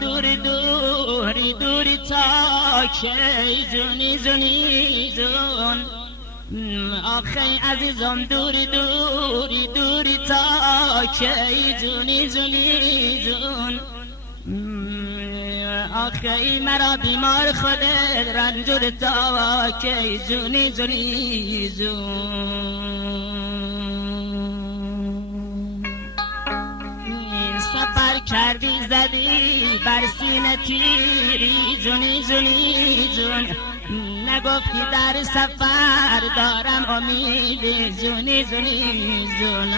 دوری دوری دوری تا کی جونی جونی جون آخی عزیزم دوری دوری دوری تا کی جونی جونی جون آخی مرا بیمار خودت رنجور تا کی جونی جونی جون سفر کردی زدی بر سینه تیری جونی جونی جون نگفتی در سفر دارم امید جونی جونی جون